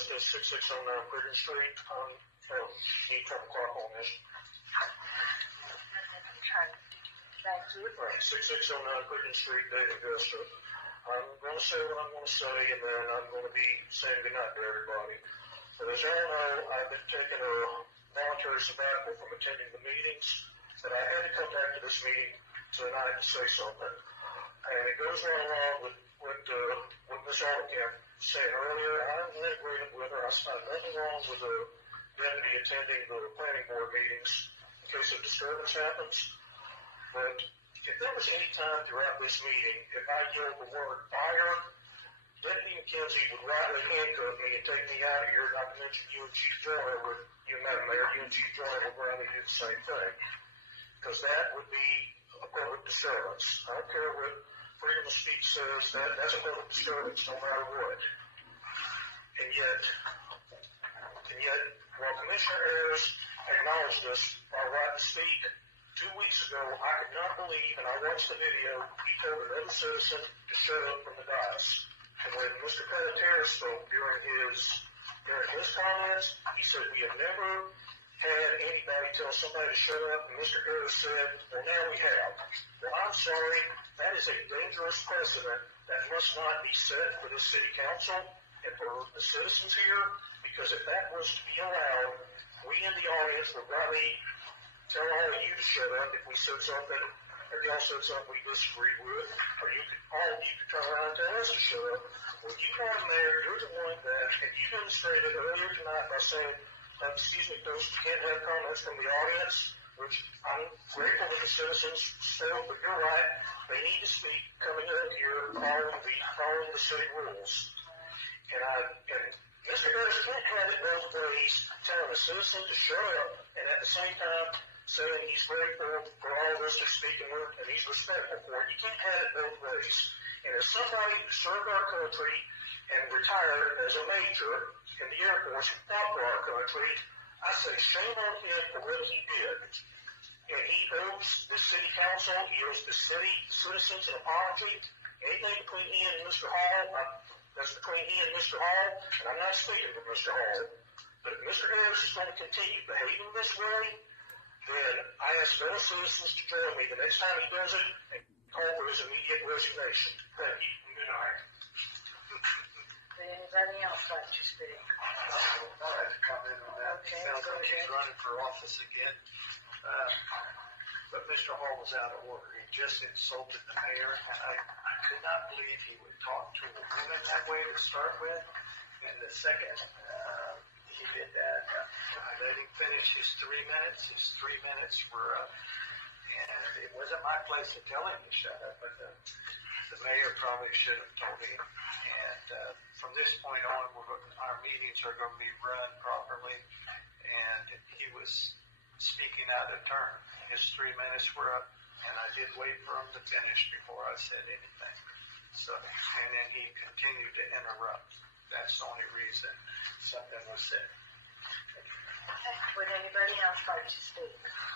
Agosta, 6609 Brigham Street. Need 12 o'clock on this. Thank you. Right, 6609 Brigham Street, Dayton, Agosta. I'm going to say what I'm going to say, and then I'm going to be saying goodnight to everybody. But as y'all know, I've been taking a voluntary sabbatical from attending the meetings, but I had to come back to this meeting tonight to say something. And it goes right along with what Ms. Alkamp said earlier. I'm in agreement with her. I find nothing wrong with the deputy attending the planning board meetings in case a disturbance happens. But if there was any time throughout this meeting, if I yelled the word fire, Deputy McKenzie would rightly handcuff me and take me out of here, not to mention you and Chief Joyner would, Madam Mayor, you and Chief Joyner would rightly do the same thing. Because that would be a public disturbance. I don't care what freedom of speech says, that's a public disturbance no matter what. And yet, while Commissioner Ayers acknowledged us our right to speak, 2 weeks ago, I could not believe, and I watched the video, he told another citizen to shut up from the dais. And when Mr. Kenneth Ayers spoke during his comments, he said, we have never had anybody tell somebody to shut up, and Mr. Ayers said, well, now we have. Well, I'm sorry, that is a dangerous precedent that must not be set for this city council and for the citizens here, because if that was to be allowed, we in the audience would probably tell all of you to shut up if we said something, or y'all said something we disagreed with, or all of you could turn around and tell us to shut up. Well, you are the mayor, you're the one that, and you demonstrated earlier tonight by saying, excuse me, folks, you can't have comments from the audience, which I'm grateful that the citizens spoke, but you're right, they need to speak coming in here following the city rules. And Mr. Ayers can't have it both ways, telling the citizens to shut up, and at the same time saying he's grateful for all of us that are speaking with, and he's respectful for it. You can't have it both ways. And as somebody who served our country and retired as a major in the Air Force who fought for our country, I say shame on him for what he did. And he owes the city council, he owes the city citizens an apology. Anything between he and Mr. Hall, that's between he and Mr. Hall, and I'm not speaking for Mr. Hall. But if Mr. Ayers is going to continue behaving this way, then I ask fellow citizens to join me the next time he does it and call for his immediate resignation. Thank you. Good night. Would anybody else like to speak? I'd like to comment on that. Okay, Sounds go like he's ahead. running for office again. But Mr. Hall was out of order. He just insulted the mayor, and I could not believe he would talk to a woman that way to start with. And the second he did that, I let him finish his 3 minutes. His 3 minutes were up. And it wasn't my place to tell him to shut up, but the mayor probably should have told him. And from this point on, our meetings are going to be run properly. And he was speaking out of turn. His 3 minutes were up, and I did wait for him to finish before I said anything. So, and then he continued to interrupt. That's the only reason something was said. Would anybody else like to speak?